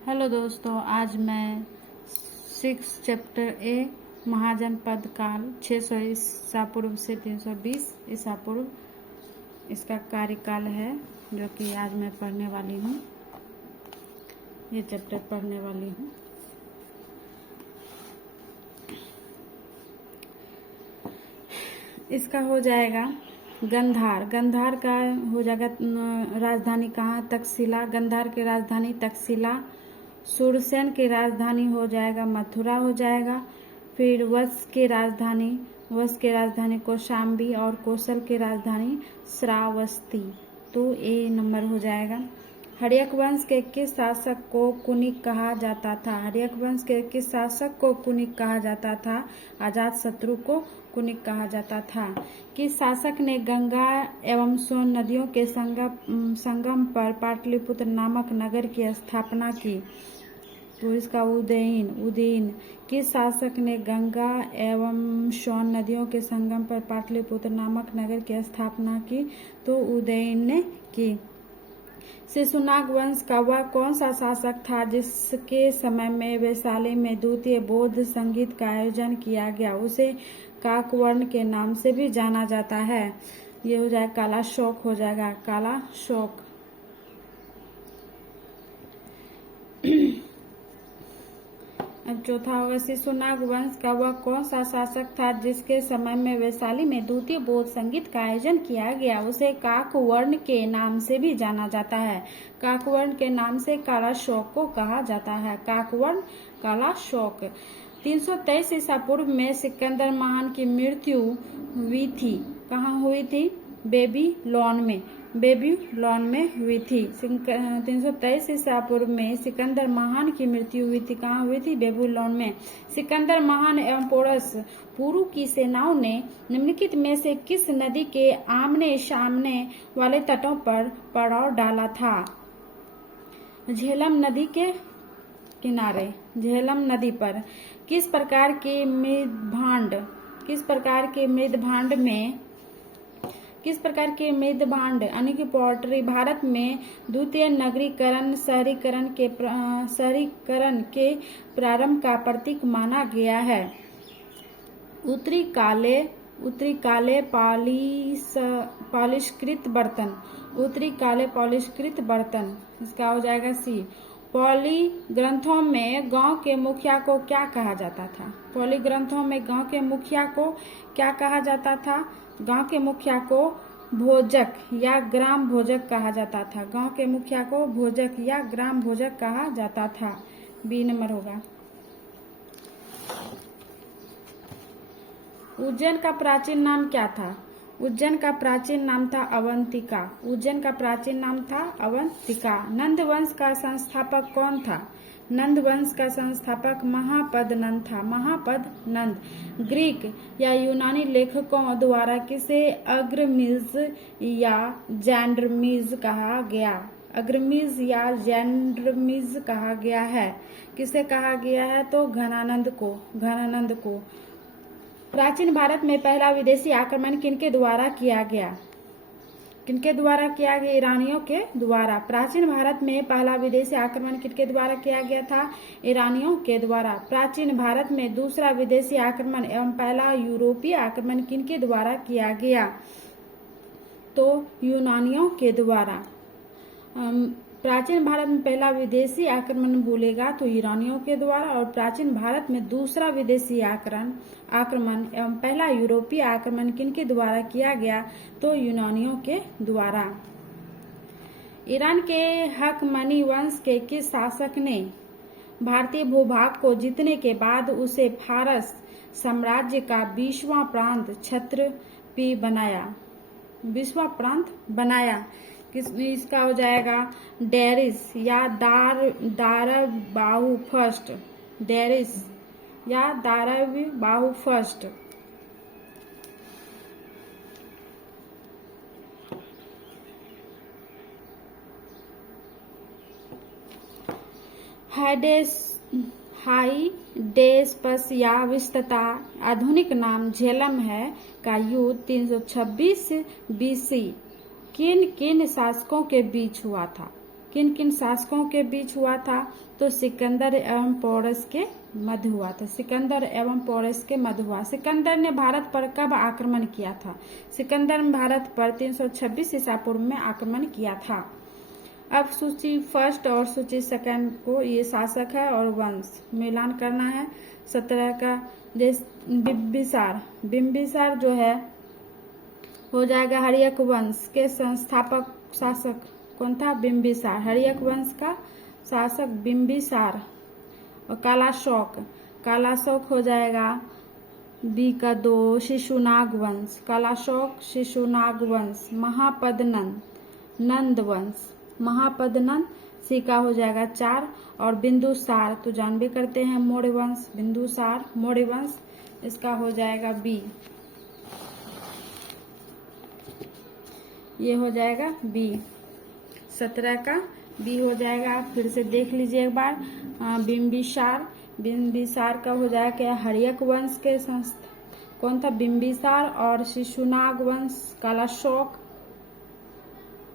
Hello दोस्तों, आज मैं 6 चैप्टर ए महाजनपद काल 600 ईसा पूर्व से 320 ईसा पूर्व इसका कार्यकाल है जो कि आज मैं पढ़ने वाली हूँ। ये चैप्टर पढ़ने वाली हूँ। इसका हो जाएगा गंधार। गंधार का हो जाएगा राजधानी कहाँ? तक्षशिला। गंधार की राजधानी तक्षशिला। सूरसेन की राजधानी हो जाएगा मथुरा हो जाएगा। फिर वत्स की राजधानी कौशाम्बी और कौशल की राजधानी श्रावस्ती। तो ए नंबर हो जाएगा। हर्यक वंश के किस शासक को कुनिक कहा जाता था? हर्यक वंश के किस शासक को कुनिक कहा जाता था? अजातशत्रु को कुनिक कहा जाता था। किस शासक ने गंगा एवं सोन नदियों के संगम पर पाटलिपुत्र नामक नगर की स्थापना की? तो इसका उदयन। किस शासक ने गंगा एवं सोन नदियों के संगम पर पाटलिपुत्र नामक नगर की स्थापना की? तो उदयन ने की। शिशुनाग वंश का वह कौन सा शासक था जिसके समय में वैशाली में द्वितीय बौद्ध संगीत का आयोजन किया गया? उसे काकवर्ण के नाम से भी जाना जाता है। ये हो जाएगा कालाशोक हो जाएगा, कालाशोक। अब चौथा होगा शिशुनाग वंश का वह कौन सा शासक था जिसके समय में वैशाली में द्वितीय बौद्ध संगीत का आयोजन किया गया? उसे काकवर्ण के नाम से भी जाना जाता है। काकवर्ण के नाम से कालाशोक को कहा जाता है। काकवर्ण, कालाशोक। 323 ईसा पूर्व में सिकंदर महान की मृत्यु हुई थी। कहाँ हुई थी? बेबीलोन में हुई थी। 323 ईसा पूर्व में सिकंदर महान की मृत्यु हुई थी। कहाँ हुई थी? बेबीलोन में। सिकंदर महान एवं पोरस पुरु की सेनाओं ने निम्नलिखित में से किस नदी के आमने सामने वाले तटों पर पड़ाव डाला था? झेलम नदी के किनारे, झेलम नदी पर। किस प्रकार के मृदभांड यानी कि पॉटरी भारत में द्वितीय नगरीकरण शहरीकरण के प्रारंभ का प्रतीक माना गया है? उत्तरी काले पॉलिशकृत बर्तन। इसका हो जाएगा सी। पौली ग्रंथों में गांव के मुखिया को क्या कहा जाता था? पौली ग्रंथों में गांव के मुखिया को क्या कहा जाता था? गांव के मुखिया को भोजक या ग्राम भोजक कहा जाता था। गांव के मुखिया को भोजक या ग्राम भोजक कहा जाता था। बी नंबर होगा। उज्जैन का प्राचीन नाम क्या था? उज्जैन का प्राचीन नाम था अवंतिका। नंद वंश का संस्थापक कौन था? नंद वंश का संस्थापक महापद नंद था। ग्रीक या यूनानी लेखकों द्वारा किसे अग्रमीज या जैंड्रमीज कहा गया? अग्रमीज या जैंड्रमीज कहा गया है। किसे कहा गया है? तो घनानंद को। प्राचीन भारत में पहला विदेशी आक्रमण किनके द्वारा किया गया? ईरानियों के द्वारा। प्राचीन भारत में पहला विदेशी आक्रमण किनके द्वारा किया गया था? ईरानियों के द्वारा। प्राचीन भारत में दूसरा विदेशी आक्रमण एवं पहला यूरोपीय आक्रमण किनके द्वारा किया गया? तो यूनानियों के द्वारा। प्राचीन भारत में पहला विदेशी आक्रमण बोलेगा तो ईरानियों के द्वारा, और प्राचीन भारत में दूसरा विदेशी आक्रमण एवं पहला यूरोपीय आक्रमण किनके द्वारा किया गया? तो यूनानियों के द्वारा। ईरान के हकमनी वंश के किस शासक ने भारतीय भूभाग को जीतने के बाद उसे फारस साम्राज्य का 20वां प्रांत क्षत्रपी बनाया? इसका हो जाएगा डेरिस या दारबाहु फर्स्ट। डेरिस या दारबाहु फर्स्ट। हाइडेस्पस या विस्तता आधुनिक नाम झेलम है का युद्ध 326 BC किन शासकों के बीच हुआ था? किन किन शासकों के बीच हुआ था? तो सिकंदर एवं पोरस के मध्य हुआ था। सिकंदर एवं पोरस के मध्य हुआ। सिकंदर ने भारत पर कब आक्रमण किया था? सिकंदर ने भारत पर 326 ईसा पूर्व में आक्रमण किया था। अब सूची फर्स्ट और सूची सेकंड को, ये शासक है और वंश मिलान करना है। 17 का बिंबिसार। बिंबिसार जो है हो जाएगा हर्यक वंश के संस्थापक शासक कौन था? बिंबिसार। हर्यक वंश का शासक बिंबिसार। और कालाशोक, कालाशोक हो जाएगा बी का 2 शिशुनाग वंश। कालाशोक शिशुनाग वंश। महापद्मनंद नंद वंश। महापद्मनंद सी का हो जाएगा 4। और बिंदुसार तो जानबे करते हैं मौर्य वंश। बिंदुसार मौर्य वंश, इसका हो जाएगा बी। ये हो जाएगा बी। 17 का बी हो जाएगा। फिर से देख लीजिए एक बार। बिंबिसार, बिंबिसार का हो जाएगा क्या? हर्यक वंश के कौन था? बिंबिसार। और शिशुनाग वंश कालाशोक।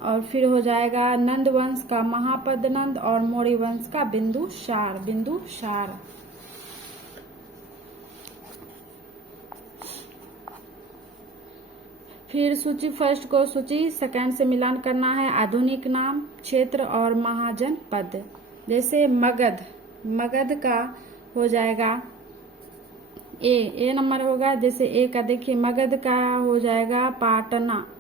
और फिर हो जाएगा नंद वंश का महापद्मनंद और मौर्य वंश का बिंदुसार। बिंदुसार। फिर सूची फर्स्ट को सूची सेकंड से मिलान करना है। आधुनिक नाम, क्षेत्र और महाजनपद। जैसे मगध, मगध का हो जाएगा ए नंबर होगा। जैसे ए का देखिए, मगध का हो जाएगा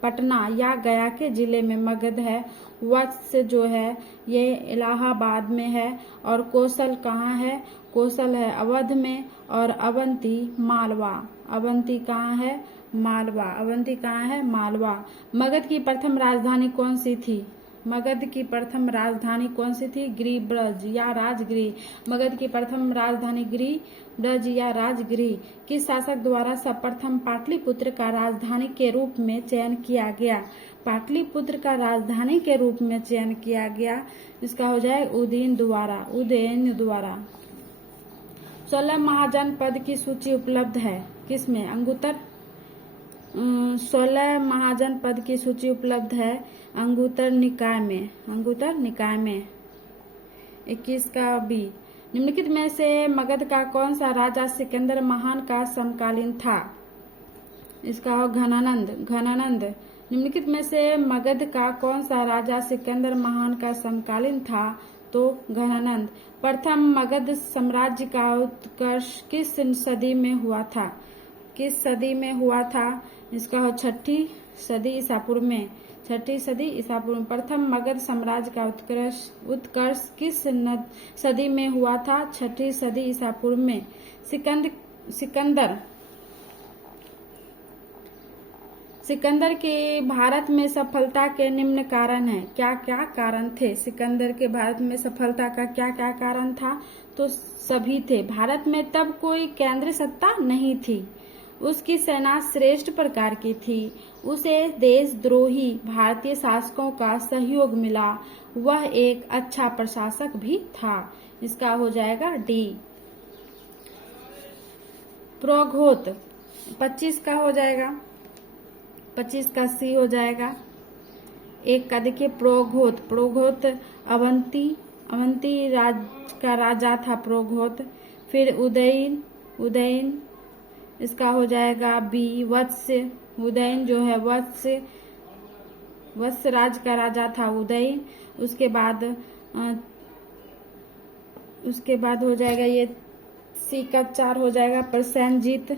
पटना या गया के जिले में मगध है। वत्स जो है ये इलाहाबाद में है। और कौशल कहाँ है? कौशल है अवध में। और अवंती मालवा। अवंती कहाँ है? मालवा। अवंती कहाँ है? मालवा। मगध की प्रथम राजधानी कौन सी थी? मगध की प्रथम राजधानी कौन सी थी? गिरिब्रज या राजगिरी। मगध की प्रथम राजधानी गिरिब्रज या राजगिरी। किस शासक द्वारा सर्वप्रथम पाटलिपुत्र का राजधानी के रूप में चयन किया गया? पाटलिपुत्र का राजधानी के रूप में चयन किया गया, इसका हो जाए उदयन द्वारा। उदयन द्वारा। 16 महाजनपद की सूची उपलब्ध है किसमें? अंगुत्तर। 16 महाजनपद की सूची उपलब्ध है अंगुत्तर निकाय में। अंगुत्तर निकाय में। 21 का बी। निम्नलिखित में से मगध का कौन सा राजा सिकंदर महान का समकालीन था? इसका हो घनानंद। घनानंद। निम्नलिखित में से मगध का कौन सा राजा सिकंदर महान का समकालीन था? तो घनानंद। प्रथम मगध साम्राज्य का उत्कर्ष किस सदी में हुआ था? किस सदी में हुआ था? इसका हो 6ठी सदी ईसा पूर्व में। 6ठी सदी ईसा पूर्व में प्रथम मगध साम्राज्य का उत्कर्ष किस सदी में हुआ था? 6ठी सदी ईसा पूर्व में। सिकंदर के भारत में सफलता के निम्न कारण है। क्या क्या कारण थे? सिकंदर के भारत में सफलता का क्या क्या कारण था? तो सभी थे। भारत में तब कोई केंद्र सत्ता नहीं थी। उसकी सेना श्रेष्ठ प्रकार की थी। उसे देशद्रोही भारतीय शासकों का सहयोग मिला। वह एक अच्छा प्रशासक भी था। इसका हो जाएगा डी। प्रोघोत 25 का हो जाएगा। 25 का सी हो जाएगा। एक का देखिए प्रोघोत। प्रोघोत अवंती राज का राजा था प्रोघोत। फिर उदयन इसका हो जाएगा बी। वत्स। उदयन जो है वत्स राज का राजा था उदयन। उसके बाद हो जाएगा ये सी का 4 हो जाएगा प्रसेनजीत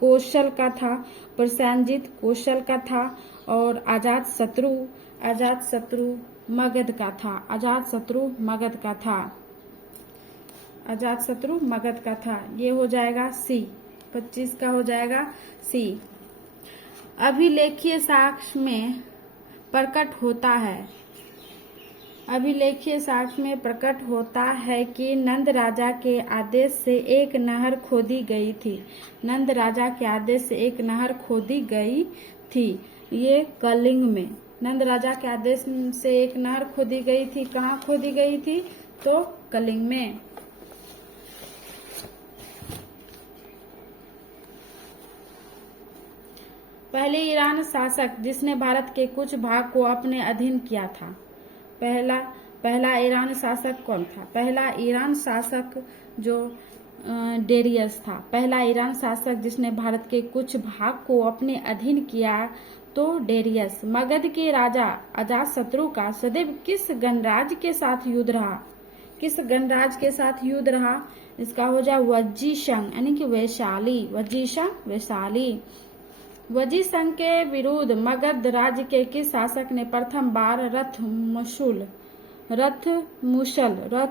कौशल का था। प्रसेनजीत कौशल का था। और अजात शत्रु मगध का था। अजात शत्रु मगध का था। ये हो जाएगा सी। 25 का हो जाएगा सी। अभिलेखीय साक्ष्य में प्रकट होता है कि नंद राजा के आदेश से एक नहर खोदी गई थी। नंद राजा के आदेश से एक नहर खोदी गई थी। ये कलिंग में। नंद राजा के आदेश से एक नहर खोदी गई थी। कहाँ खोदी गई थी? तो कलिंग में। पहले ईरान शासक जिसने भारत के कुछ भाग को अपने अधीन किया था। पहला ईरान शासक कौन था? पहला ईरान शासक जो डेरियस था, पहला ईरान शासक जिसने भारत के कुछ भाग को अपने अधीन किया तो डेरियस। मगध के राजा अजातशत्रु का सदैव किस गणराज्य के साथ युद्ध रहा? किस गणराज्य के साथ युद्ध रहा? इसका हो जाए वज्जीसंघ यानी कि वैशाली, वज्जीसंघ वैशाली। वज्जीसंघ के विरुद्ध मगध राज्य के किस शासक ने प्रथम बार रथ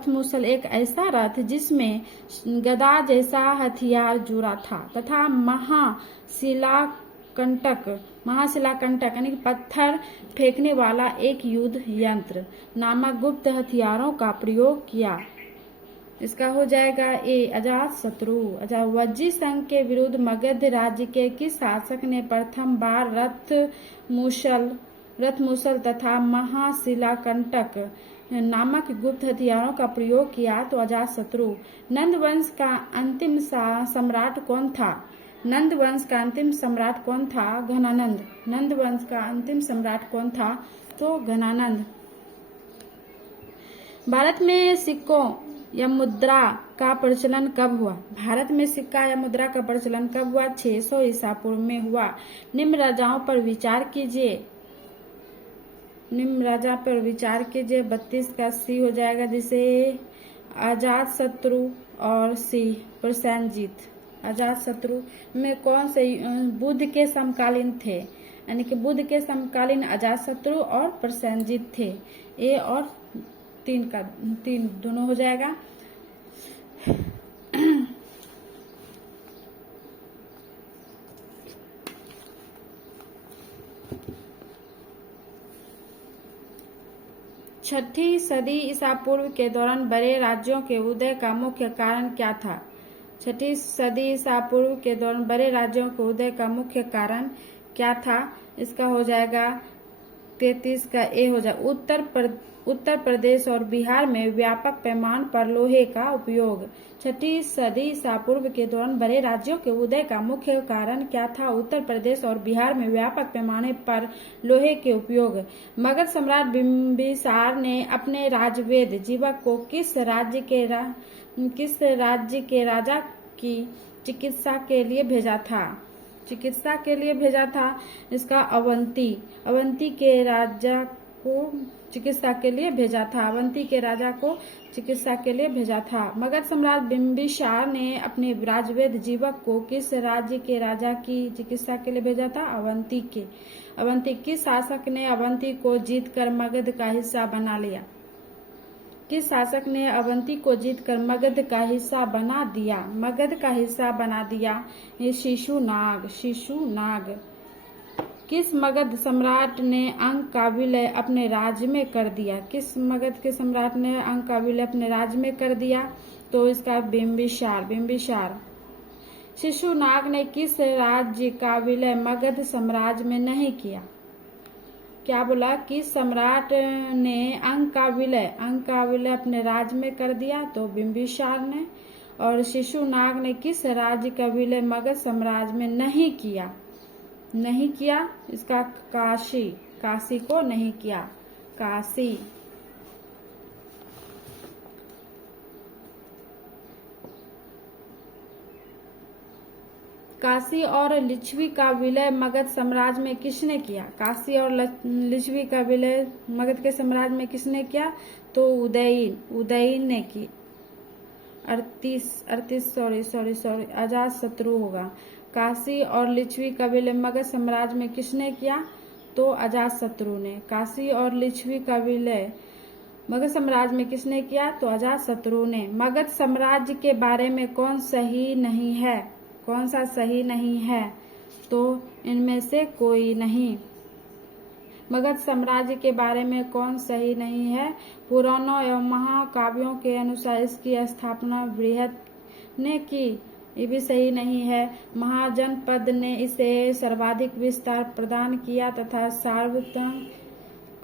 मूसल एक ऐसा रथ जिसमें गदा जैसा हथियार जुड़ा था तथा महाशिलाकंटक यानी पत्थर फेंकने वाला एक युद्ध यंत्र नामक गुप्त हथियारों का प्रयोग किया? इसका हो जाएगा ए अजातशत्रु। वज्जीसंघ के विरुद्ध मगध राज्य के किस शासक ने प्रथम बार रथ मूसल तथा महाशिलाकंटक नामक गुप्त हथियारों का प्रयोग किया? तो अजातशत्रु। नंद वंश का अंतिम सम्राट कौन था? नंद वंश का अंतिम सम्राट कौन था? घनानंद। नंद वंश का अंतिम सम्राट कौन था? तो घनानंद। भारत में सिक्कों या मुद्रा का प्रचलन कब हुआ? भारत में सिक्का या मुद्रा का प्रचलन कब हुआ? 600 ईसा पूर्व में हुआ। निम्न राजाओं पर विचार कीजिए। 32 का सी हो जाएगा, जिसे अजातशत्रु और सी प्रसेनजीत। अजातशत्रु में कौन से बुद्ध के समकालीन थे? यानी कि बुद्ध के समकालीन अजातशत्रु और प्रसेनजीत थे। ए और 3 दोनों हो जाएगा। छठी सदी ईसा पूर्व के दौरान बड़े राज्यों के उदय का मुख्य कारण क्या था? छठी सदी ईसा पूर्व के दौरान बड़े राज्यों के उदय का मुख्य कारण क्या था? इसका हो जाएगा 33 का ए हो जाएगा। उत्तर प्रदेश और बिहार में व्यापक पैमाने पर लोहे का उपयोग। छठी सदी ईसा पूर्व के दौरान बड़े राज्यों के उदय का मुख्य कारण क्या था? उत्तर प्रदेश और बिहार में व्यापक पैमाने पर लोहे के उपयोग। मगध सम्राट बिंबिसार ने अपने राजवेद जीवक को किस राज्य के राजा की चिकित्सा के लिए भेजा था? इसका अवंती के राजा को चिकित्सा के लिए भेजा था। मगध सम्राट बिंबिसार ने अपने राजवेद जीवक को किस राज्य के राजा की चिकित्सा के लिए भेजा था? अवंती। किस शासक ने अवंती को जीतकर मगध का हिस्सा बना लिया? मगध का हिस्सा बना दिया? ये शिशुनाग। किस मगध सम्राट ने अंक का विलय अपने राज्य में कर दिया? तो इसका बिंबिसार। शिशुनाग ने किस राज्य का विलय मगध साम्राज्य में नहीं किया? क्या बोला? किस सम्राट ने अंक का विलय अपने राज्य में कर दिया? तो बिंबिसार ने। और शिशुनाग ने किस राज्य का विलय मगध साम्राज्य में नहीं किया? इसका काशी को नहीं किया। काशी और लिच्छवी का विलय मगध साम्राज्य में किसने किया? काशी और लिच्छवी का विलय मगध के साम्राज्य में किसने किया? तो उदयन ने की। 38 अजातशत्रु होगा। काशी और लिच्छवी का विलय मगध साम्राज्य में किसने किया? तो अजातशत्रु ने। काशी और लिच्छवी का विलय मगध साम्राज्य में किसने किया? तो अजातशत्रु ने। मगध साम्राज्य के बारे में कौन सा सही नहीं है? तो इनमें से कोई नहीं। मगध साम्राज्य के बारे में कौन सही नहीं है? पुराणों एवं महाकाव्यों के अनुसार इसकी स्थापना बृहत ने की, ये भी सही नहीं है। महाजनपद ने इसे सर्वाधिक विस्तार प्रदान किया तथा सार्वभौम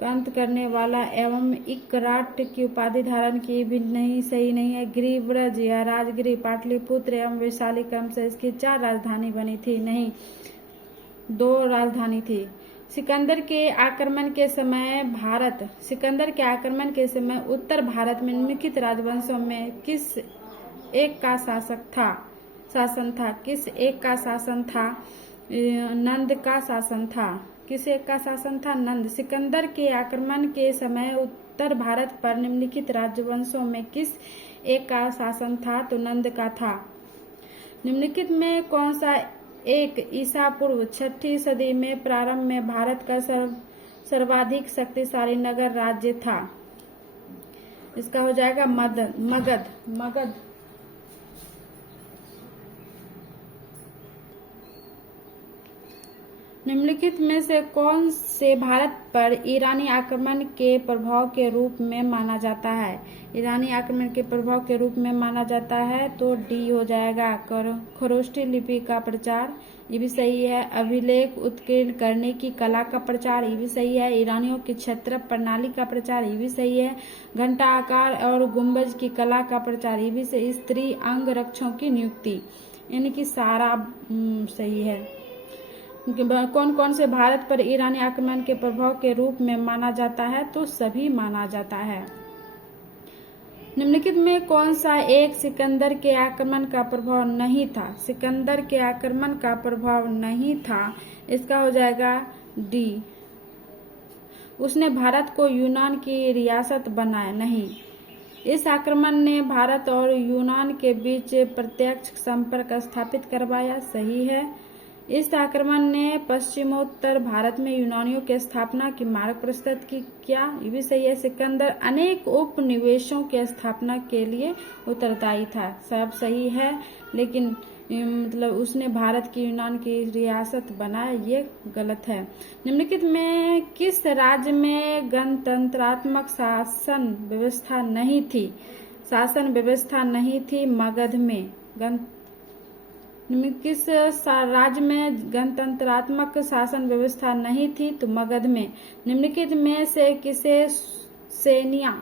अंत करने वाला एवं इकराट की उपाधि धारण की, भी सही नहीं है। गिरिव्रज या राजगिरी, पाटलिपुत्र एवं वैशाली क्रम से इसकी 4 राजधानी बनी थी, नहीं 2 राजधानी थी। सिकंदर के आक्रमण के समय उत्तर भारत में निम्नलिखित राजवंशों में किस एक का शासन था? किस एक का शासन था? नंद का शासन था। किस एक का शासन था? नंद। सिकंदर के आक्रमण के समय उत्तर भारत पर निम्नलिखित राजवंशों में किस एक का शासन था? तो नंद का था। निम्नलिखित में कौन सा एक ईसा पूर्व 6ठी सदी में प्रारंभ में भारत का सर्वाधिक शक्तिशाली नगर राज्य था? इसका हो जाएगा मगध। निम्नलिखित में से कौन से भारत पर ईरानी आक्रमण के प्रभाव के रूप में माना जाता है? ईरानी आक्रमण के प्रभाव के रूप में माना जाता है तो डी हो जाएगा। खरोष्ठी लिपि का प्रचार, ये भी सही है। अभिलेख उत्कीर्ण करने की कला का प्रचार, ये भी सही है। ईरानियों की छत्र प्रणाली का प्रचार, ये भी सही है। घंटा आकार और गुंबज की कला का प्रचार, ये भी सही। स्त्री अंगरक्षकों की नियुक्ति, यानी कि सारा सही है। कौन कौन से भारत पर ईरानी आक्रमण के प्रभाव के रूप में माना जाता है? तो सभी माना जाता है। निम्नलिखित में कौन सा एक सिकंदर के आक्रमण का प्रभाव नहीं था? सिकंदर के आक्रमण का प्रभाव नहीं था, इसका हो जाएगा डी। उसने भारत को यूनान की रियासत बनाया नहीं। इस आक्रमण ने भारत और यूनान के बीच प्रत्यक्ष संपर्क स्थापित करवाया, सही है। इस आक्रमण ने पश्चिमोत्तर भारत में यूनानियों की स्थापना की मार्ग प्रशस्त की, क्या? ये भी सही है। सिकंदर अनेक उपनिवेशों की स्थापना के लिए उत्तरदायी था, सब सही है। लेकिन मतलब उसने भारत की यूनान की रियासत बनाया, ये गलत है। निम्नलिखित में किस राज्य में गणतंत्रात्मक शासन व्यवस्था नहीं थी? मगध में। किस राज्य में गणतंत्रात्मक शासन व्यवस्था नहीं थी? तो मगध में। निम्नलिखित में से किसे सेनिया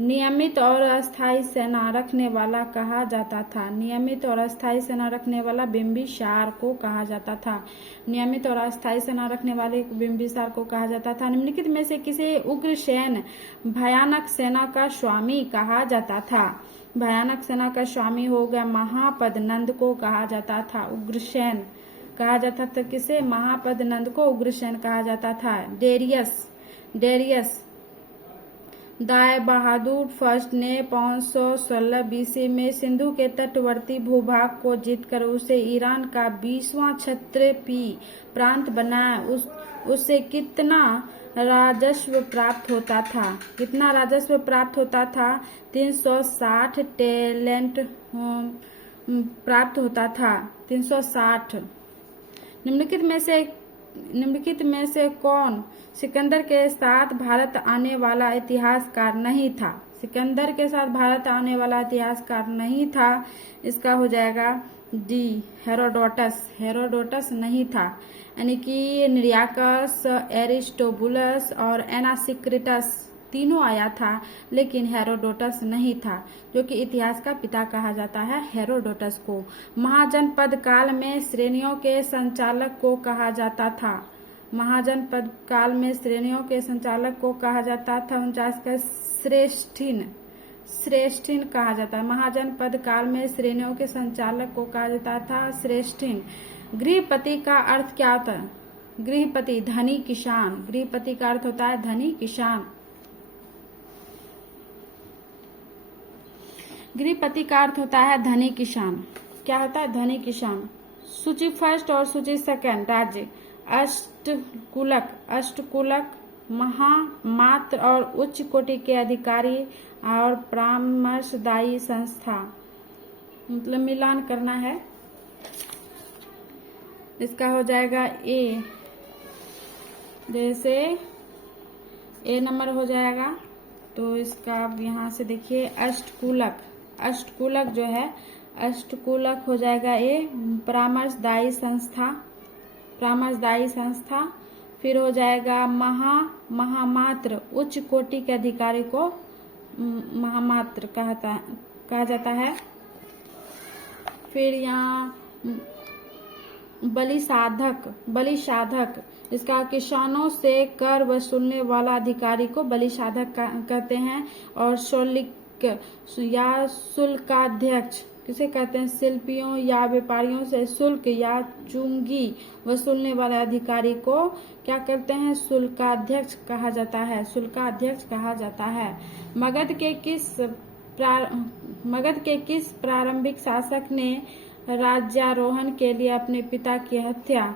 नियमित और अस्थायी सेना रखने वाला कहा जाता था? नियमित और अस्थायी सेना रखने वाला बिंबिसार को कहा जाता था। नियमित और अस्थायी सेना रखने वाले बिंबिसार को कहा जाता था। निम्नलिखित में से किसे उग्रसेन भयानक सेना का स्वामी कहा जाता था? भयानक सेना का स्वामी हो गया महापद नंद को कहा जाता था। उग्रसेन कहा जाता था किसे? महापद नंद को उग्रसेन कहा जाता था। डेरियस दाय बहादुर फर्स्ट ने 516 बीसी में सिंधु के तटवर्ती भूभाग को जीतकर उसे ईरान का 20वां क्षत्रिय प्रांत बनाया। उससे कितना राजस्व प्राप्त होता था? कितना राजस्व प्राप्त होता था? 360 टैलेंट प्राप्त होता था। 360। निम्नलिखित में से कौन सिकंदर के साथ भारत आने वाला इतिहासकार नहीं था? सिकंदर के साथ भारत आने वाला इतिहासकार नहीं था, इसका हो जाएगा डी। हेरोडोटस नहीं था, यानी कि निरियाकस, एरिस्टोबुलस और एनासिक्रिटस तीनों आया था, लेकिन हेरोडोटस नहीं था, जो कि इतिहास का पिता कहा जाता है हेरोडोटस को। महाजनपद काल में श्रेणियों के संचालक को कहा जाता था। महाजनपद काल में श्रेणियों के संचालक को कहा जाता था 49 का श्रेष्ठीन कहा जाता है। महाजनपद काल में श्रेणियों के संचालक को कहा जाता था श्रेष्ठीन। गृहपति का अर्थ क्या होता है? गृहपति धनी किसान। गृहपति का अर्थ होता है धनी किसान। गृहपति का अर्थ होता है धनी किसान। क्या होता है? धनी किसान। सूची फर्स्ट और सूची सेकंड राज्य अष्टकुलक महामात्र और उच्च कोटि के अधिकारी और परामर्शदायी संस्था, मतलब मिलान करना है। इसका हो जाएगा ए, जैसे ए नंबर हो जाएगा तो इसका यहाँ से देखिए अष्टकुलक जो है अष्टकुलक हो जाएगा ए। परामर्शदायी संस्था। फिर हो जाएगा महामात्र उच्च कोटि के अधिकारी को महामात्र कहा जाता है। फिर यहाँ बलि साधक। इसका किसानों से कर वसूलने वाला अधिकारी को बलि साधक कहते हैं। और शोलिक या शुल्काध्यक्ष किसे कहते हैं? शिल्पियों या व्यापारियों से शुल्क या चुंगी वसूलने वाले अधिकारी को क्या करते हैं? शुल्काध्यक्ष कहा जाता है। शुल्काध्यक्ष कहा जाता है। मगध के किस प्रारंभिक शासक ने राज्यारोहण के लिए अपने पिता की हत्या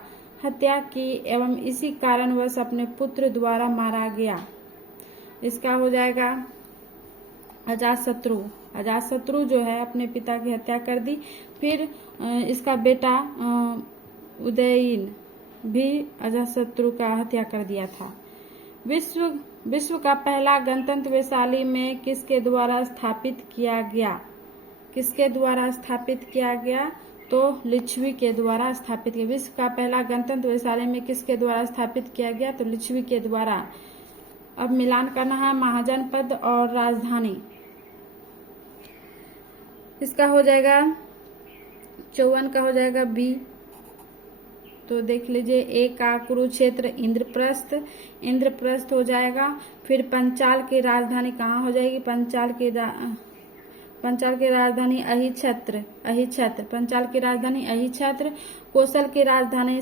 की एवं इसी कारणवश अपने पुत्र द्वारा मारा गया? इसका हो जाएगा अजातशत्रु। अजातशत्रु जो है अपने पिता की हत्या कर दी। फिर इसका बेटा उदयन भी अजातशत्रु का हत्या कर दिया था। विश्व का पहला गणतंत्र वैशाली में किसके द्वारा स्थापित किया गया? किसके द्वारा स्थापित किया गया? तो लिच्छवी के द्वारा स्थापित किया। विश्व का पहला गणतंत्र वैशाली में किसके द्वारा स्थापित किया गया? तो लिच्छवी के द्वारा। अब मिलान करना है महाजनपद और राजधानी। इसका हो जाएगा 54 का हो जाएगा बी। तो देख लीजिए, ए का कुरुक्षेत्र इंद्रप्रस्थ हो जाएगा। फिर पंचाल की राजधानी कहाँ हो जाएगी? पंचाल की राजधानी अहिछत्र। पंचाल की राजधानी अहिछत्र। कौशल की राजधानी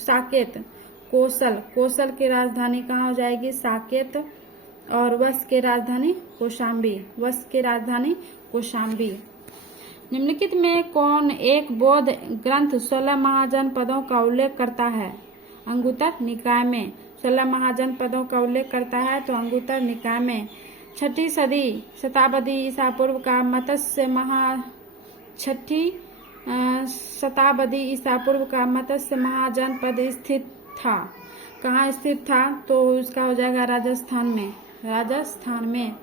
साकेत। कौशल की राजधानी कहाँ हो जाएगी? साकेत। और वश की राजधानी कौशाम्बी। निम्नलिखित में कौन एक बौद्ध ग्रंथ 16 महाजनपदों का उल्लेख करता है? अंगुत्तर निकाय में 16 महाजनपदों का उल्लेख करता है। तो अंगुत्तर निकाय में 6ठी शताब्दी ईसा पूर्व का मत्स्य महाजनपद स्थित था। कहाँ स्थित था? तो इसका हो जाएगा राजस्थान में।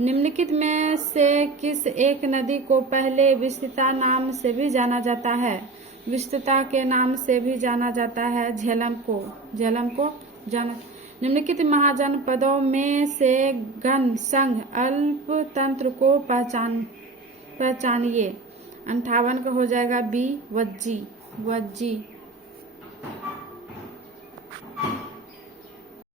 निम्नलिखित में से किस एक नदी को पहले विस्तृता नाम से भी जाना जाता है? विस्तृता के नाम से भी जाना जाता है झेलम को जाना। निम्नलिखित महाजनपदों में से गण संघ अल्प तंत्र को पहचानिए। 58 का हो जाएगा बी वज्जी।